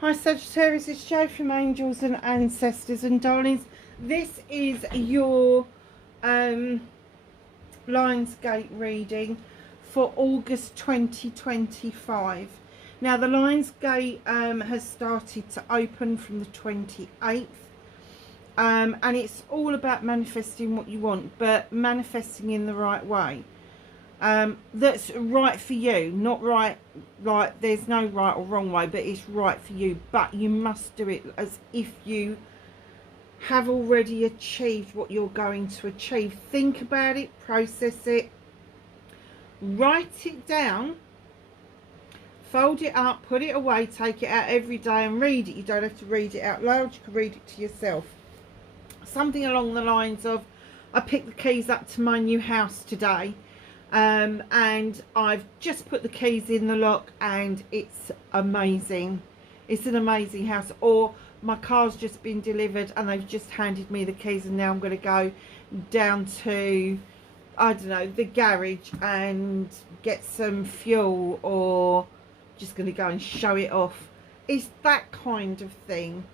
Hi Sagittarius, it's Jo from Angels and Ancestors, and darlings, this is your Lionsgate reading for August 2025. Now the Lionsgate has started to open from the 28th, and it's all about manifesting what you want, but manifesting in the right way. That's right for you, not right, like there's no right or wrong way, but it's right for you, but you must do it as if you have already achieved what you're going to achieve. Think about it, process it, write it down, fold it up, put it away, take it out every day and read it. You don't have to read it out loud, you can read it to yourself. Something along the lines of, I picked the keys up to my new house today, and I've just put the keys in the lock and it's amazing. It's an amazing house. Or my car's just been delivered and they've just handed me the keys, and now I'm going to go down to, I don't know, the garage and get some fuel, or just going to go and show it off. It's that kind of thing.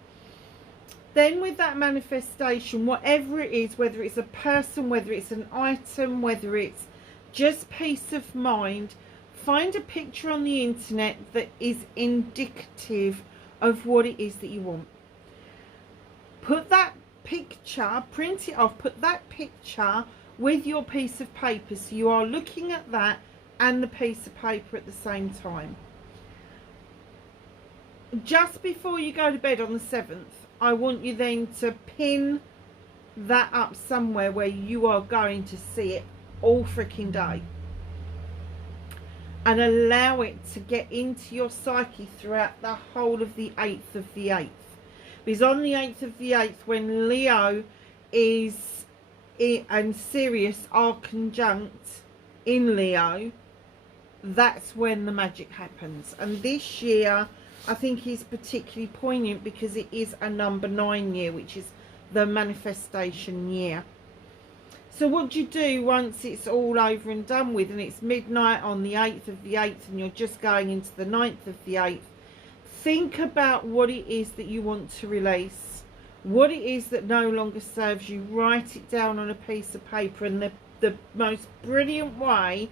Then with that manifestation, whatever it is, whether it's a person, whether it's an item, whether it's just peace of mind, find a picture on the internet that is indicative of what it is that you want. Put that picture, print it off, put that picture with your piece of paper, so you are looking at that and the piece of paper at the same time. Just before you go to bed on the 7th, I want you then to pin that up somewhere where you are going to see it all freaking day, and allow it to get into your psyche throughout the whole of the 8th of the 8th. Because on the 8th of the 8th, when Leo is and Sirius are conjunct in Leo, that's when the magic happens. And this year I think is particularly poignant because it is a number 9 year, which is the manifestation year. So what do you do once it's all over and done with, and it's midnight on the 8th of the 8th and you're just going into the 9th of the 8th? Think about what it is that you want to release, what it is that no longer serves you. Write it down on a piece of paper. And the most brilliant way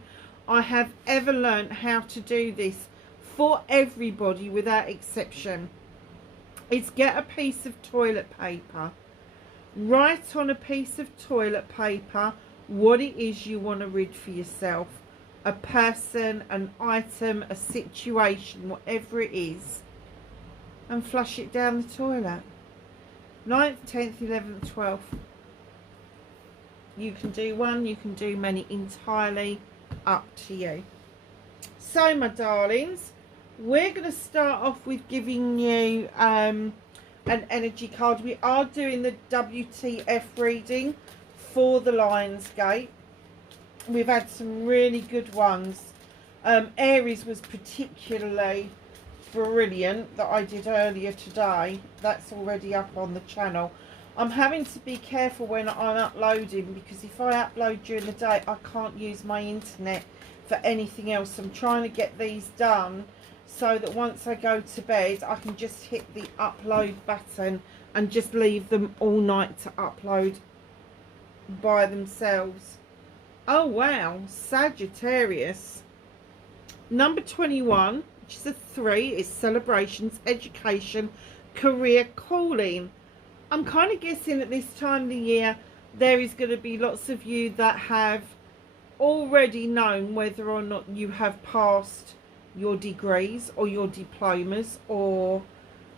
I have ever learned how to do this for everybody without exception is get a piece of toilet paper. Write on a piece of toilet paper what it is you want to rid for yourself. A person, an item, a situation, whatever it is. And flush it down the toilet. 9th, 10th, 11th, 12th. You can do one, you can do many, entirely up to you. So my darlings, we're going to start off with giving you an energy card. We are doing the WTF reading for the Lionsgate. We've had some really good ones. Aries was particularly brilliant that I did earlier today. That's already up on the channel. I'm having to be careful when I'm uploading, because if I upload during the day I can't use my internet for anything else. I'm trying to get these done so that once I go to bed I can just hit the upload button and just leave them all night to upload by themselves. Oh wow, Sagittarius. Number 21, which is a 3, is celebrations, education, career, calling. I'm kind of guessing at this time of the year there is going to be lots of you that have already known whether or not you have passed your degrees or your diplomas, or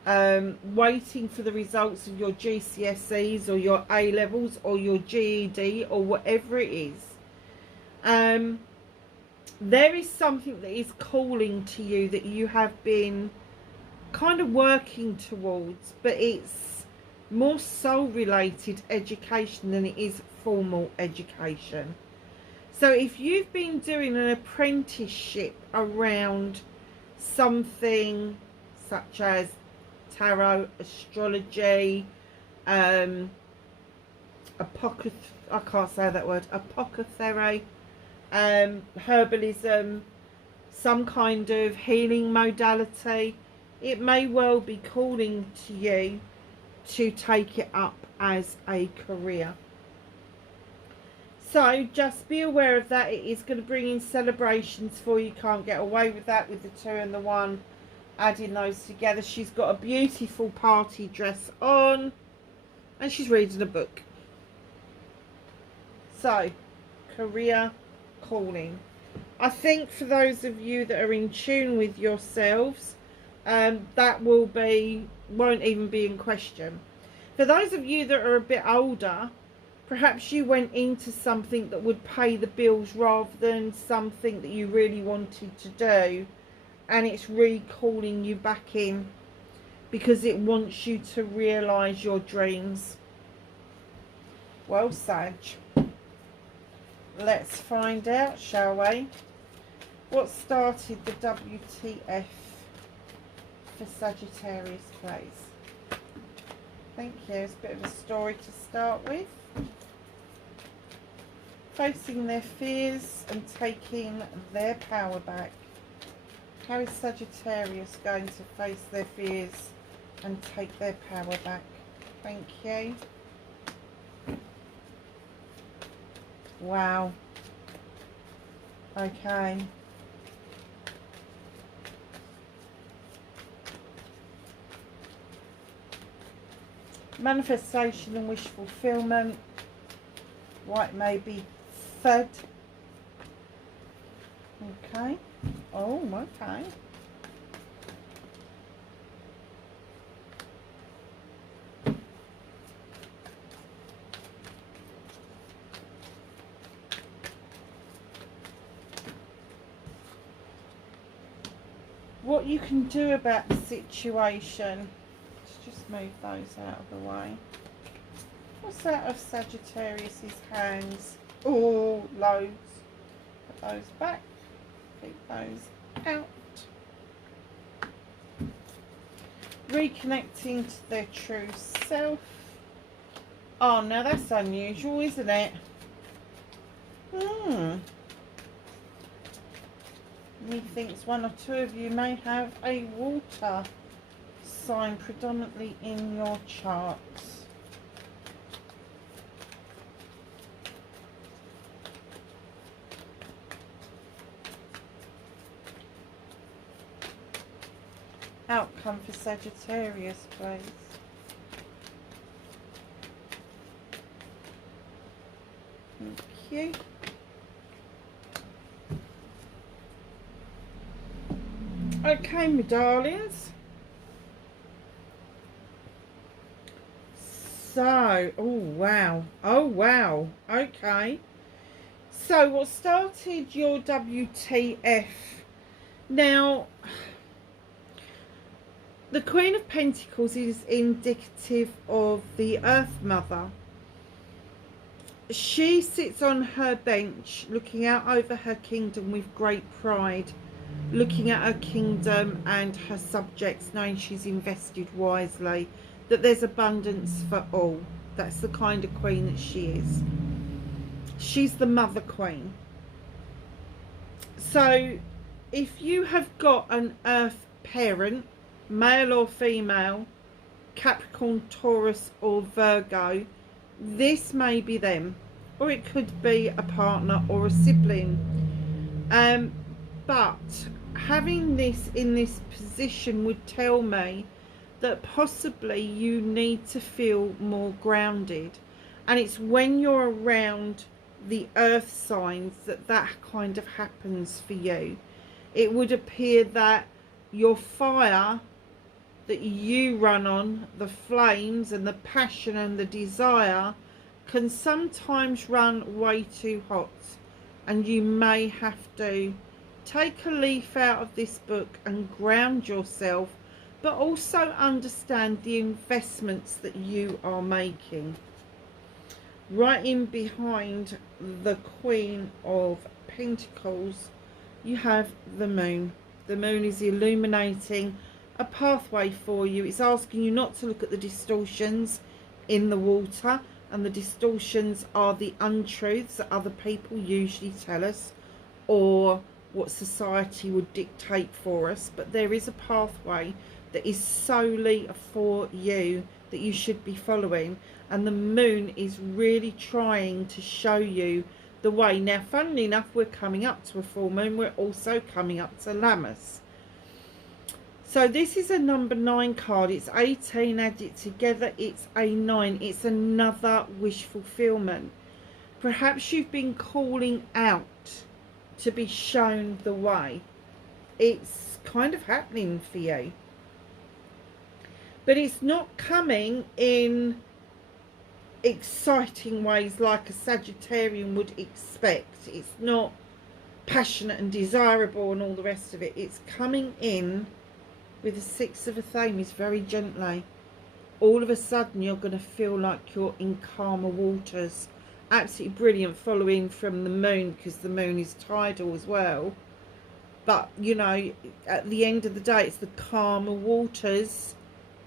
waiting for the results of your GCSEs or your A-levels or your GED or whatever it is. There is something that is calling to you that you have been kind of working towards, but it's more soul related education than it is formal education. So if you've been doing an apprenticeship around something such as tarot, astrology, I can't say that word, apothecary, herbalism, some kind of healing modality, it may well be calling to you to take it up as a career. So just be aware of that. It is going to bring in celebrations for you. Can't get away with that with the 2 and the 1. Adding those together. She's got a beautiful party dress on. And she's reading a book. So, career calling. I think for those of you that are in tune with yourselves, that won't even be in question. For those of you that are a bit older, perhaps you went into something that would pay the bills rather than something that you really wanted to do, and it's recalling you back in because it wants you to realise your dreams. Well, Sag, let's find out, shall we? What started the WTF for Sagittarius, please? Thank you. It's a bit of a story to start with. Facing their fears and taking their power back. How is Sagittarius going to face their fears and take their power back? Thank you. Wow. Okay. Manifestation and wish fulfillment. White may be fed. Okay. Oh, okay. What you can do about the situation. Let's just move those out of the way. What's out of Sagittarius's hands? Oh, loads. Put those back. Keep those out. Reconnecting to their true self. Oh, now that's unusual, isn't it? Methinks 1 or 2 of you may have a water sign predominantly in your charts. Outcome for Sagittarius, please. Thank you. Okay, my darlings. So, oh wow, okay. So, what started your WTF? Now, the Queen of Pentacles is indicative of the Earth Mother. She sits on her bench looking out over her kingdom with great pride, looking at her kingdom and her subjects, knowing she's invested wisely, that there's abundance for all. That's the kind of queen that she is. She's the mother queen. So if you have got an earth parent, male or female, Capricorn, Taurus or Virgo, this may be them, or it could be a partner or a sibling. But having this in this position would tell me that possibly you need to feel more grounded, and it's when you're around the earth signs that that kind of happens for you. It would appear that your fire that you run on, the flames and the passion and the desire, can sometimes run way too hot, and you may have to take a leaf out of this book and ground yourself, but also understand the investments that you are making. Right in behind the Queen of Pentacles, you have the Moon. The Moon is illuminating a pathway for you. It's asking you not to look at the distortions in the water, and the distortions are the untruths that other people usually tell us, or what society would dictate for us, but there is a pathway that is solely for you that you should be following, and the moon is really trying to show you the way. Now, funnily enough, we're coming up to a full moon. We're also coming up to Lammas. So this is a number 9 card. It's 18, add it together, it's a 9. It's another wish fulfillment. Perhaps you've been calling out to be shown the way. It's kind of happening for you. But it's not coming in exciting ways like a Sagittarian would expect. It's not passionate and desirable and all the rest of it. It's coming in with the 6 of Athame, very gently. All of a sudden you're going to feel like you're in calmer waters. Absolutely brilliant, following from the moon, because the moon is tidal as well. But you know, at the end of the day, it's the calmer waters.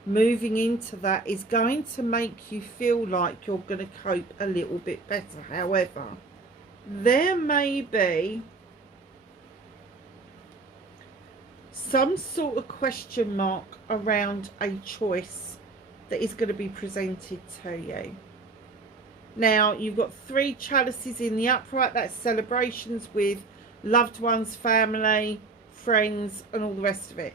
Moving into that is going to make you feel like you're going to cope a little bit better. However, there may be some sort of question mark around a choice that is going to be presented to you. Now, you've got 3 chalices in the upright. That's celebrations with loved ones, family, friends, and all the rest of it.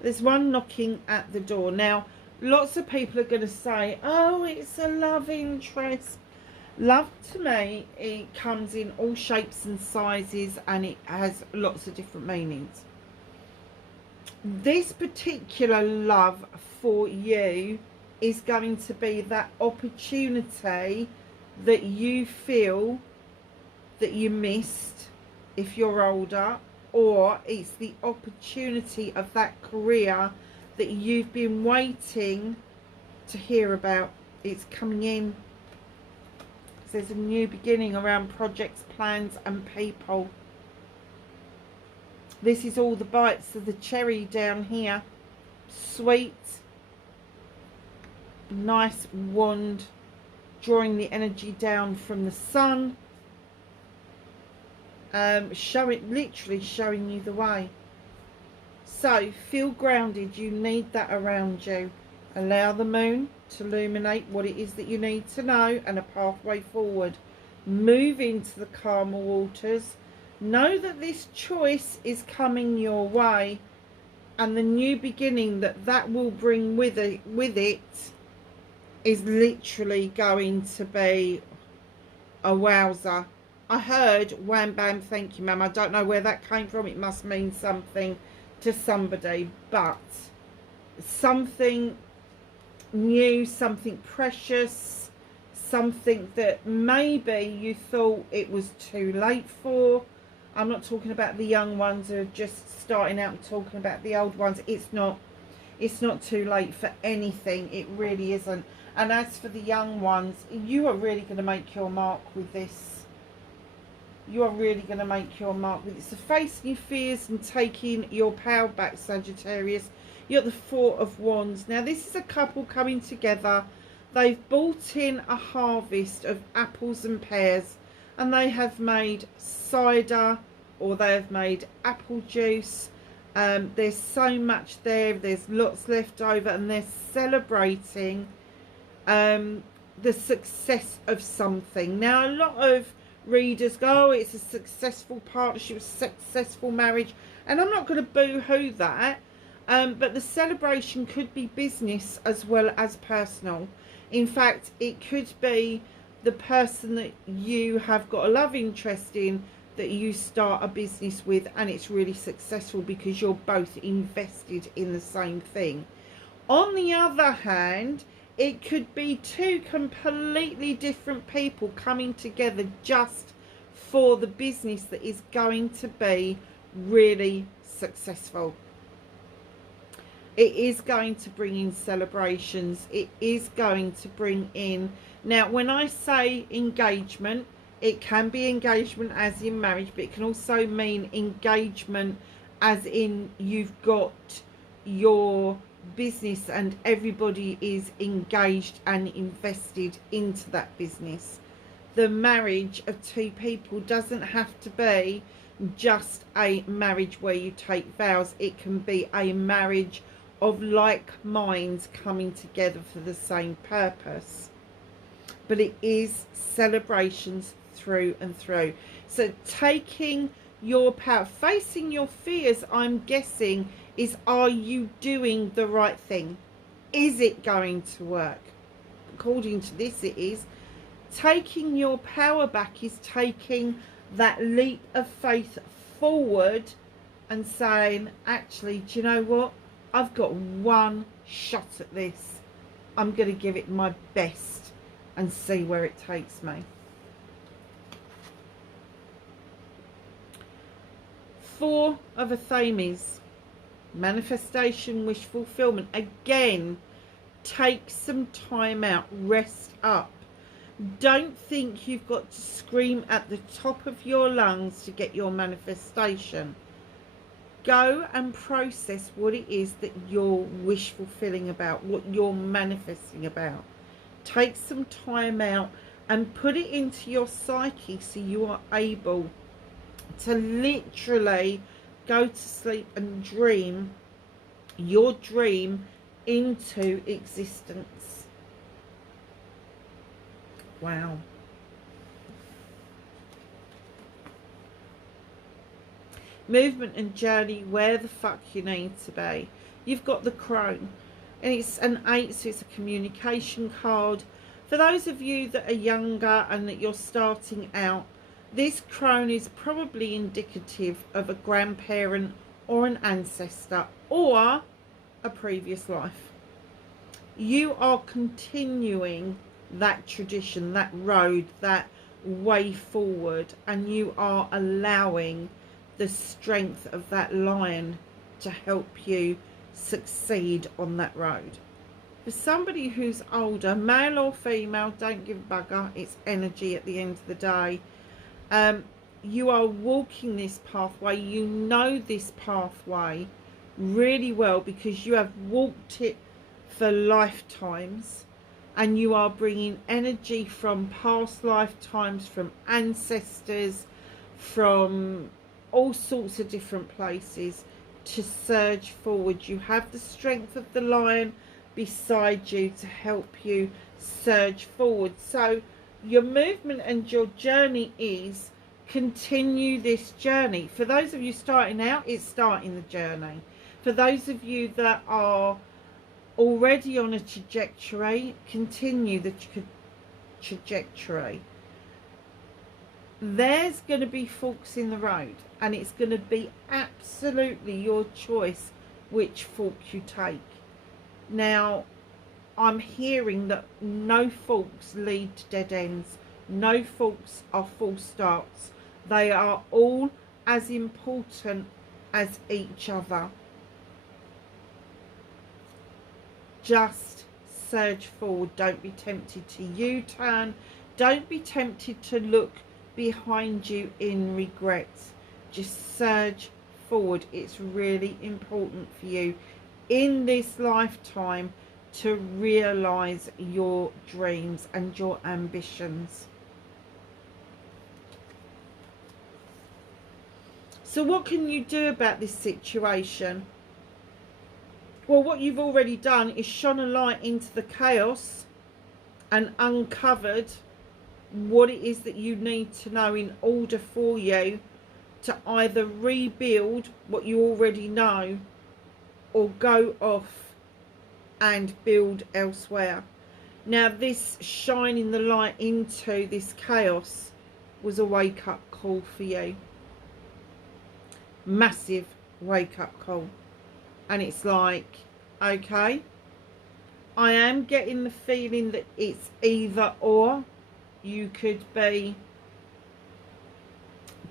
There's one knocking at the door. Now, lots of people are going to say, oh, it's a love interest. Love, to me, it comes in all shapes and sizes, and it has lots of different meanings. This particular love for you is going to be that opportunity that you feel that you missed if you're older, or it's the opportunity of that career that you've been waiting to hear about. It's coming in. There's a new beginning around projects, plans and people. This is all the bites of the cherry down here. Sweet, nice wand, drawing the energy down from the sun, literally showing you the way. So feel grounded. You need that around you. Allow the moon to illuminate what it is that you need to know, and a pathway forward. Move into the calmer waters. Know that this choice is coming your way, and the new beginning that will bring with it is literally going to be a wowzer. I heard wham bam thank you ma'am. I don't know where that came from. It must mean something to somebody, but something new, something precious, something that maybe you thought it was too late for. I'm not talking about the young ones who are just starting out. I'm talking about the old ones. It's not too late for anything. It really isn't. And as for the young ones, you are really going to make your mark with this. You are really going to make your mark with it. So facing your fears and taking your power back, Sagittarius. You're the 4 of Wands. Now, this is a couple coming together. They've brought in a harvest of apples and pears, and they have made cider, or they have made apple juice. There's so much there. There's lots left over, and they're celebrating the success of something. Now, a lot of readers go, oh, it's a successful partnership, a successful marriage, and I'm not going to boo-hoo that, but the celebration could be business as well as personal. In fact, it could be the person that you have got a love interest in that you start a business with, and it's really successful because you're both invested in the same thing. On the other hand, it could be 2 completely different people coming together just for the business that is going to be really successful. It is going to bring in celebrations. It is going to bring in... Now, when I say engagement, it can be engagement as in marriage, but it can also mean engagement as in you've got your business and everybody is engaged and invested into that business. The marriage of 2 people doesn't have to be just a marriage where you take vows. It can be a marriage of like minds coming together for the same purpose. But it is celebrations through and through. So taking your power, facing your fears, I'm guessing, is, are you doing the right thing? Is it going to work? According to this, it is. Taking your power back is taking that leap of faith forward and saying, actually, do you know what? I've got one shot at this. I'm going to give it my best and see where it takes me. Four of Athames, manifestation, wish fulfillment. Again, take some time out, rest up. Don't think you've got to scream at the top of your lungs to get your manifestation. Go and process what it is that you're wish fulfilling about, what you're manifesting about. Take some time out and put it into your psyche so you are able to literally go to sleep and dream your dream into existence. Wow. Movement and journey, where the fuck you need to be. You've got the crone, and it's an 8, so it's a communication card. For those of you that are younger and that you're starting out, this crone is probably indicative of a grandparent or an ancestor or a previous life. You are continuing that tradition, that road, that way forward, and you are allowing the strength of that lion to help you succeed on that road. For somebody who's older, male or female, don't give a bugger, it's energy at the end of the day. You are walking this pathway, you know this pathway really well because you have walked it for lifetimes, and you are bringing energy from past lifetimes, from ancestors, from all sorts of different places to surge forward. You have the strength of the lion beside you to help you surge forward. So your movement and your journey is continue this journey. For those of you starting out, it's starting the journey. For those of you that are already on a trajectory, continue the trajectory. There's going to be forks in the road, and it's going to be absolutely your choice which fork you take. Now, I'm hearing that no forks lead to dead ends. No forks are full starts. They are all as important as each other. Just surge forward. Don't be tempted to U-turn. Don't be tempted to look behind you in regret. Just surge forward. It's really important for you in this lifetime to realize your dreams and your ambitions. So what can you do about this situation? Well, what you've already done is shone a light into the chaos and uncovered what it is that you need to know in order for you to either rebuild what you already know or go off and build elsewhere. Now, this shining the light into this chaos was a wake-up call for you. Massive wake-up call. And it's like, okay, I am getting the feeling that it's either or. You could be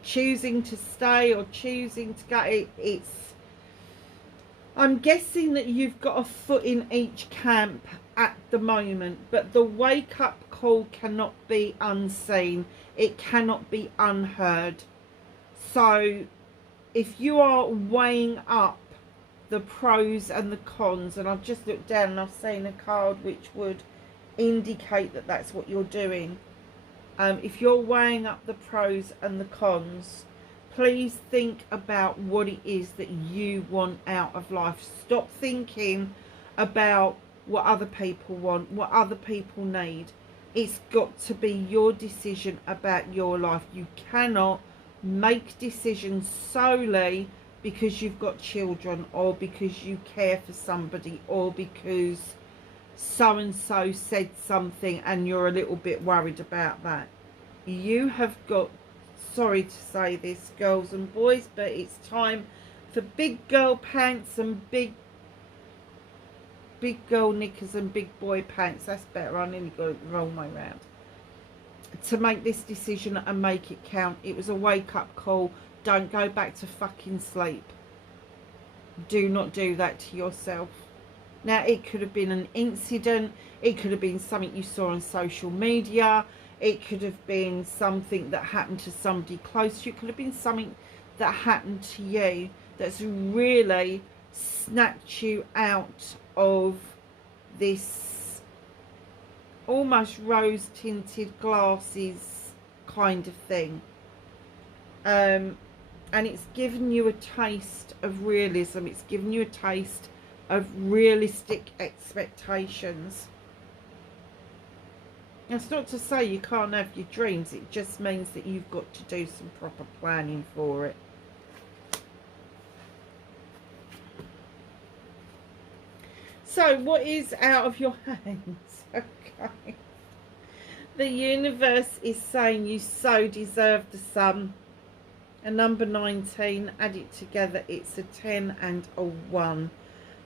choosing to stay or choosing to go. I'm guessing that you've got a foot in each camp at the moment, but the wake-up call cannot be unseen. It cannot be unheard. So if you are weighing up the pros and the cons, and I've just looked down and I've seen a card which would indicate that that's what you're doing. If you're weighing up the pros and the cons, please think about what it is that you want out of life. Stop thinking about what other people want, what other people need. It's got to be your decision about your life. You cannot make decisions solely because you've got children, or because you care for somebody, or because so and so said something and you're a little bit worried about that. You have got, sorry to say this, girls and boys, but it's time for big girl pants and big girl knickers and big boy pants. That's better. I nearly got it the wrong way round. To make this decision and make it count. It was a wake up call. Don't go back to fucking sleep. Do not do that to yourself. Now, it could have been an incident. It could have been something you saw on social media. It could have been something that happened to somebody close to you. It could have been something that happened to you that's really snatched you out of this almost rose tinted glasses kind of thing, and it's given you a taste of realism. It's given you a taste of realistic expectations. That's not to say you can't have your dreams. It just means that you've got to do some proper planning for it. So, what is out of your hands? Okay. The universe is saying you so deserve the sun. A number 19, add it together, it's a 10 and a 1.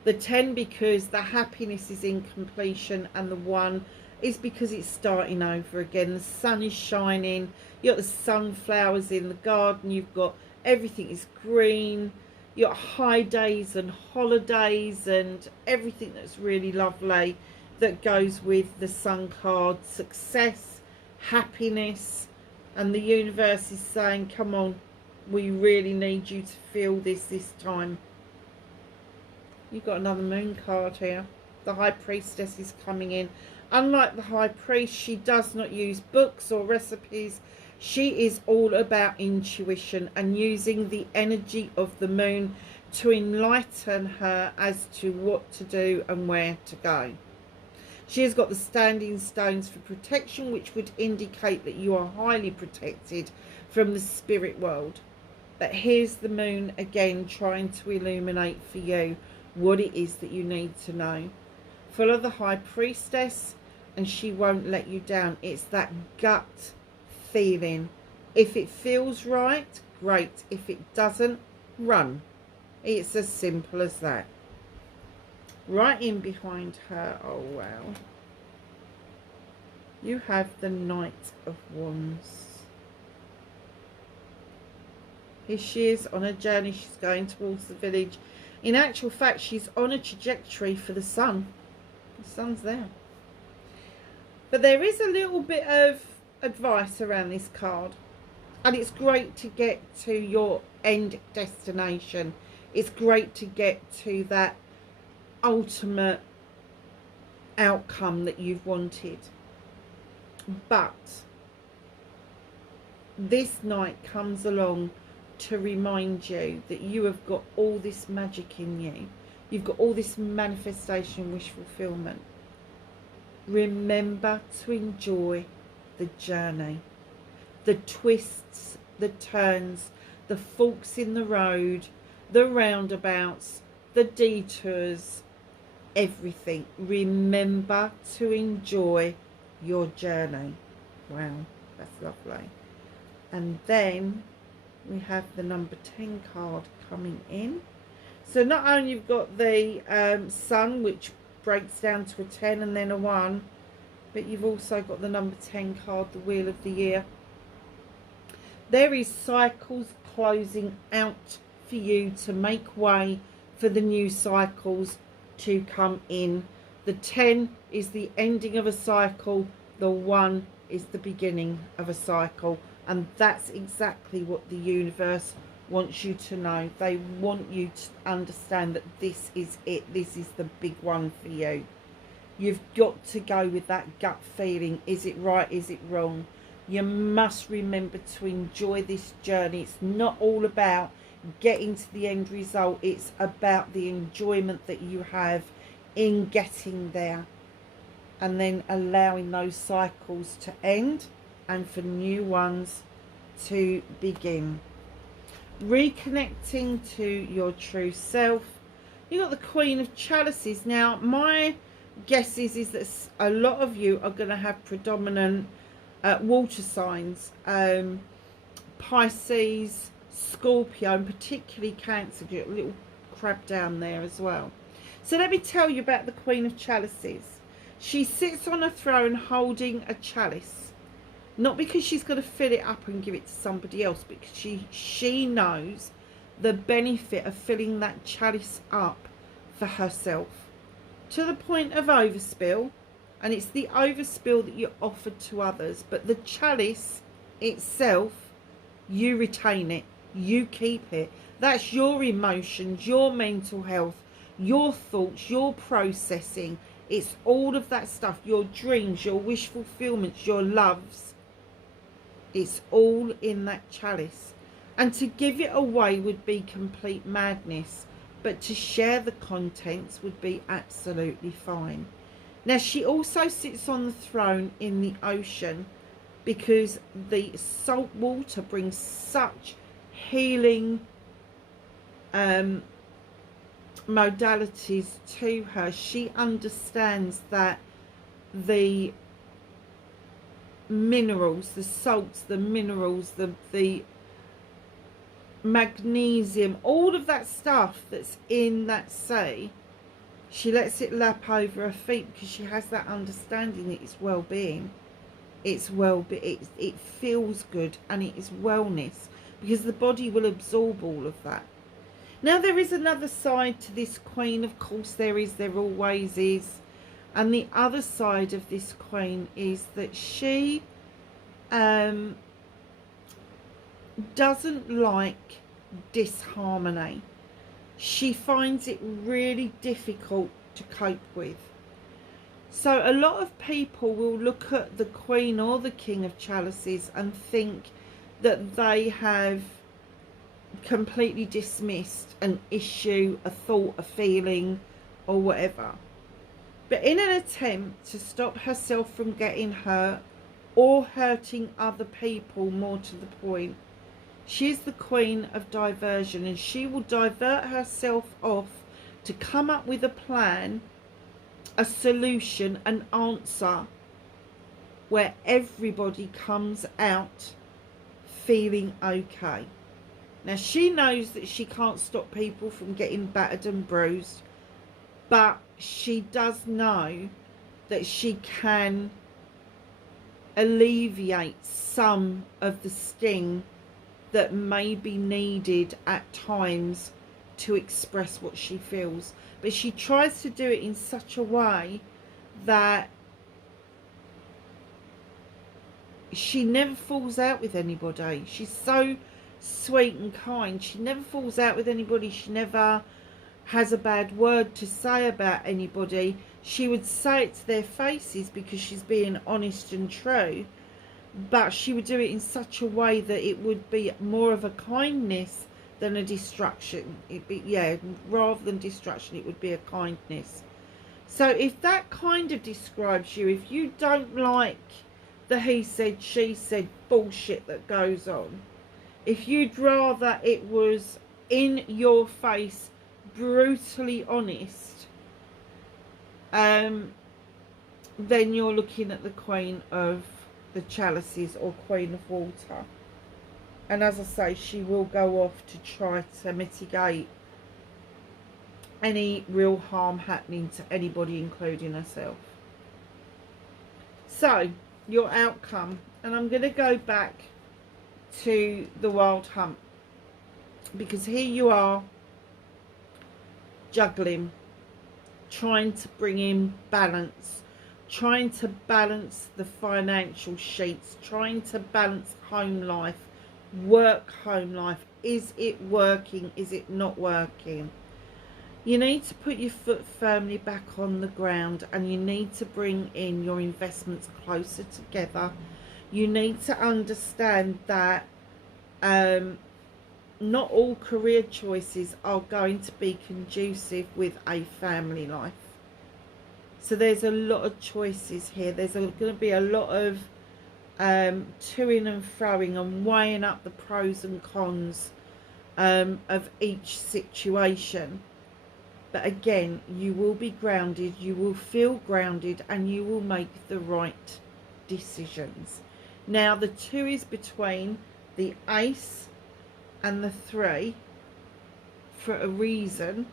The 10 because the happiness is in completion, and the 1 is because it's starting over again. The sun is shining. You've got the sunflowers in the garden. You've got everything is green. You've got high days and holidays and everything that's really lovely that goes with the sun card. Success, happiness, and the universe is saying, come on, we really need you to feel this time. You've got another moon card here. The High Priestess is coming in. Unlike the High Priest, she does not use books or recipes. She is all about intuition and using the energy of the moon to enlighten her as to what to do and where to go. She has got the standing stones for protection, which would indicate that you are highly protected from the spirit world. But here's the moon again trying to illuminate for you what it is that you need to know. Follow the High Priestess and she won't let you down. It's that gut feeling. If it feels right, great. If it doesn't, run. It's as simple as that. Right in behind her, oh wow, you have the Knight of Wands. Here she is on a journey. She's going towards the village. In actual fact, she's on a trajectory for the sun. The sun's there. But there is a little bit of advice around this card. And it's great to get to your end destination. It's great to get to that ultimate outcome that you've wanted. But this night comes along to remind you that you have got all this magic in you. You've got all this manifestation, wish fulfillment. Remember to enjoy the journey, the twists, the turns, the forks in the road, the roundabouts, the detours, everything. Remember to enjoy your journey. Wow, that's lovely. And then we have the number 10 card coming in. So not only you've got the sun, which breaks down to a 10 and then a 1, but you've also got the number 10 card, the Wheel of the Year. There is cycles closing out for you to make way for the new cycles to come in. The 10 is the ending of a cycle. The 1 is the beginning of a cycle. And that's exactly what the universe wants you to know. They want you to understand that this is it. This is the big one for you. You've got to go with that gut feeling. Is it right? Is it wrong? You must remember to enjoy this journey. It's not all about getting to the end result. It's about the enjoyment that you have in getting there, and then allowing those cycles to end and for new ones to begin. Reconnecting to your true self. You got the Queen of Chalices. Now, my guess is that a lot of you are going to have predominant water signs, Pisces, Scorpio, and particularly Cancer. You've got a little crab down there as well. So let me tell you about the Queen of Chalices. She sits on a throne holding a chalice, not because she's going to fill it up and give it to somebody else, because she knows the benefit of filling that chalice up for herself, to the point of overspill. And it's the overspill that you offered to others, but the chalice itself, you retain it, you keep it. That's your emotions, your mental health, your thoughts, your processing. It's all of that stuff, your dreams, your wish fulfillments, your loves. It's all in that chalice. And to give it away would be complete madness, but to share the contents would be absolutely fine. Now, she also sits on the throne in the ocean, because the salt water brings such healing modalities to her. She understands that the minerals, the salts, the minerals, the magnesium, all of that stuff that's in that sea, she lets it lap over her feet, because she has that understanding that it's well-being. It's well-being. It feels good, and it is wellness, because the body will absorb all of that. Now, there is another side to this Queen. Of course there is, there always is. And the other side of this Queen is that she doesn't like disharmony. She finds it really difficult to cope with. So a lot of people will look at the Queen or the King of Chalices and think that they have completely dismissed an issue, a thought, a feeling, or whatever. But in an attempt to stop herself from getting hurt or hurting other people, more to the point, she is the Queen of Diversion, and she will divert herself off to come up with a plan, a solution, an answer, where everybody comes out feeling okay. Now, she knows that she can't stop people from getting battered and bruised, but she does know that she can alleviate some of the sting that may be needed at times to express what she feels. But she tries to do it in such a way that she never falls out with anybody. She's so sweet and kind. She never falls out with anybody. She never has a bad word to say about anybody. She would say it to their faces because she's being honest and true, but she would do it in such a way that it would be more of a kindness than a destruction. It'd be, yeah, rather than destruction, it would be a kindness. So if that kind of describes you, if you don't like the he said, she said bullshit that goes on, if you'd rather it was in your face, brutally honest, then you're looking at the Queen of the Chalices, or Queen of Water. And as I say, she will go off to try to mitigate any real harm happening to anybody, including herself. So, your outcome, and I'm going to go back to the Wild Hunt, because here you are juggling, trying to bring in balance, trying to balance the financial sheets, trying to balance home life, work home life. Is it working? Is it not working? You need to put your foot firmly back on the ground, and you need to bring in your investments closer together. You need to understand that not all career choices are going to be conducive with a family life. So there's a lot of choices here. There's going to be a lot of toing and froing and weighing up the pros and cons of each situation. But again, you will be grounded, you will feel grounded, and you will make the right decisions. Now the 2 is between the Ace and the 3 for a reason,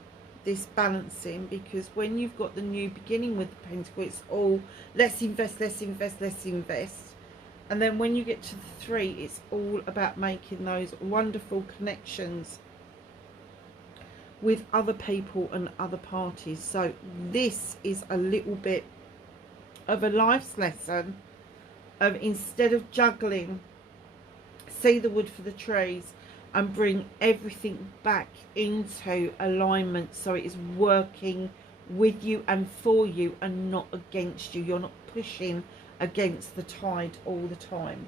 this balancing, because when you've got the New beginning with the Pentacle, it's all let's invest, let's invest, let's invest. And then when you get to the 3, it's all about making those wonderful connections with other people and other parties. So this is a little bit of a life's lesson of, instead of juggling, see the wood for the trees and bring everything back into alignment so it is working with you and for you and not against you. You're not pushing against the tide all the time.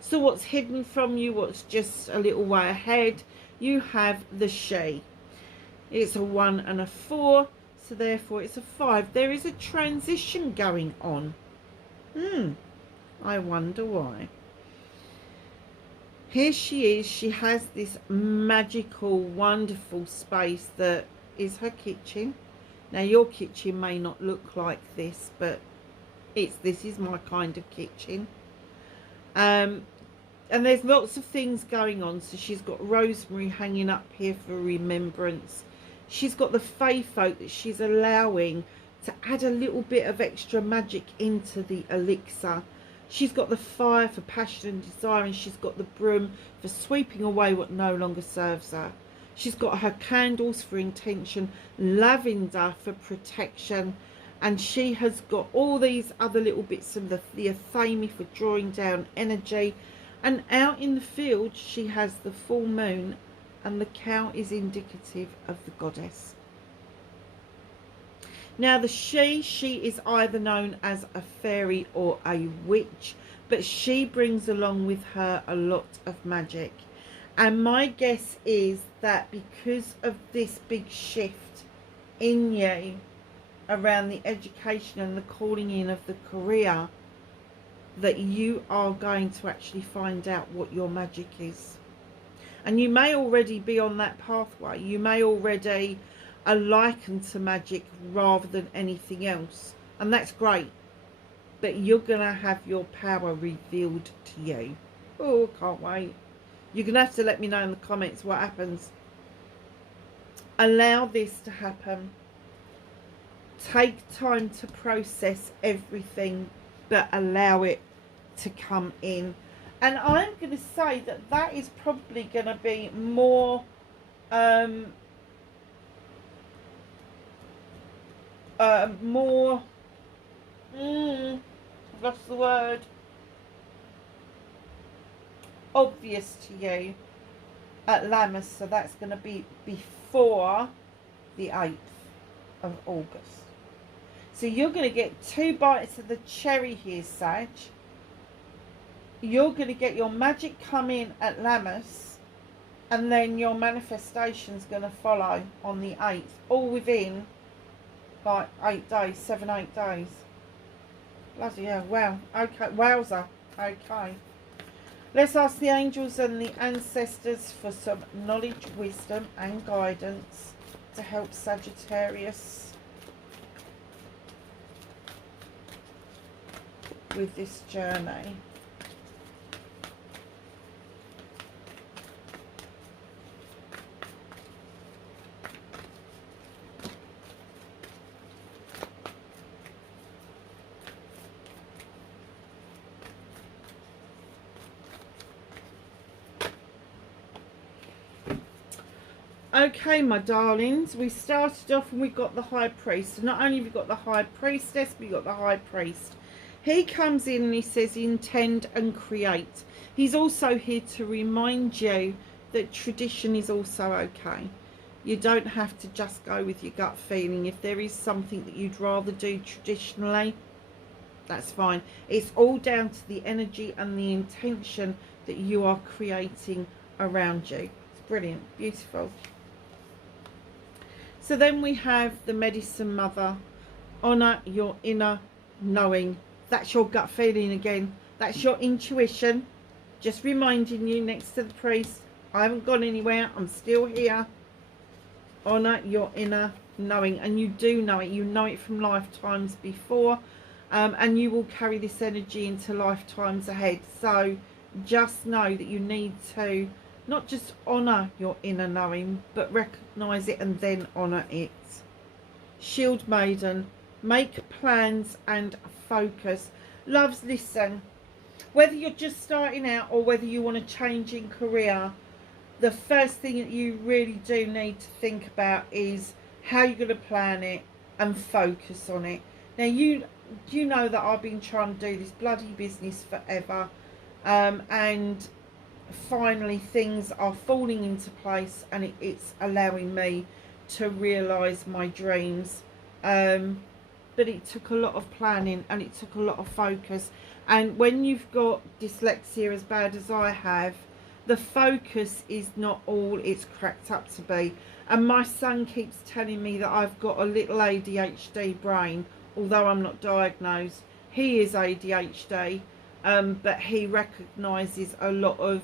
So what's hidden from you, what's just a little way ahead, you have the she. It's a 1 and a 4, so therefore it's a 5. There is a transition going on. I wonder why. Here she is. She has this magical, wonderful space that is her kitchen. Now your kitchen may not look like this, but this is my kind of kitchen. And there's lots of things going on. So she's got rosemary hanging up here for remembrance. She's got the faith oak that she's allowing to add a little bit of extra magic into the elixir. She's got the fire for passion and desire, and she's got the broom for sweeping away what no longer serves her. She's got her candles for intention, lavender for protection, and she has got all these other little bits of the athame for drawing down energy. And out in the field she has the full moon, and the cow is indicative of the goddess. Now the she is either known as a fairy or a witch, but she brings along with her a lot of magic. And my guess is that because of this big shift in you around the education and the calling in of the career, that you are going to actually find out what your magic is. And you may already be on that pathway. You may already are likened to magic rather than anything else, and that's great. But you're gonna have your power revealed to you. Oh, can't wait. You're gonna have to let me know in the comments what happens. Allow this to happen. Take time to process everything, but allow it to come in. And I'm going to say that that is probably going to be more I've lost the word, obvious to you at Lammas. So that's going to be before the 8th of August. So you're going to get 2 bites of the cherry here, Sag. You're going to get your magic come in at Lammas, and then your manifestation's going to follow on the 8th, all within like 8 days, 7-8 days. Bloody hell, wow. Okay, wowza. Okay. Let's ask the angels and the ancestors for some knowledge, wisdom and guidance to help Sagittarius with this journey. Okay, my darlings, we started off and we got the High Priest. So not only have we got the High Priestess, but we got the High Priest. He comes in and he says intend and create. He's also here to remind you that tradition is also okay. You don't have to just go with your gut feeling. If there is something that you'd rather do traditionally, That's fine. It's all down to the energy and the intention that you are creating around you. It's brilliant, beautiful. So then we have the Medicine Mother. Honor your inner knowing. That's your gut feeling again. That's your intuition. Just reminding you, next to the priest, I haven't gone anywhere. I'm still here. Honor your inner knowing. And you do know it. You know it from lifetimes before. And you will carry this energy into lifetimes ahead. So just know that you need to not just honour your inner knowing, but recognise it and then honour it. Shield Maiden, make plans and focus. Loves, listen, whether you're just starting out or whether you want to change in career, the first thing that you really do need to think about is how you're going to plan it and focus on it. Now, you know that I've been trying to do this bloody business forever, and finally things are falling into place, and it's allowing me to realise my dreams. But it took a lot of planning and it took a lot of focus. And when you've got dyslexia as bad as I have, the focus is not all it's cracked up to be. And my son keeps telling me that I've got a little ADHD brain, although I'm not diagnosed. He is ADHD, but he recognises a lot of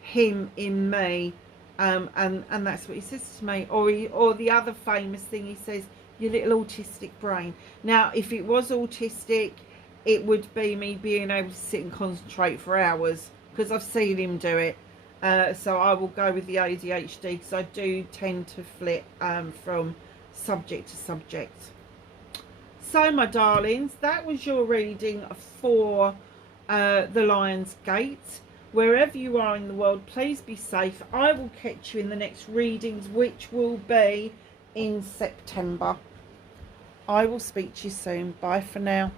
him in me, and that's what he says to me. Or the other famous thing he says, your little autistic brain. Now, if it was autistic, it would be me being able to sit and concentrate for hours, because I've seen him do it. So I will go with the ADHD, because I do tend to flit from subject to subject. So, my darlings, that was your reading for the Lion's Gate. Wherever you are in the world, please be safe. I will catch you in the next readings, which will be in September. I will speak to you soon. Bye for now.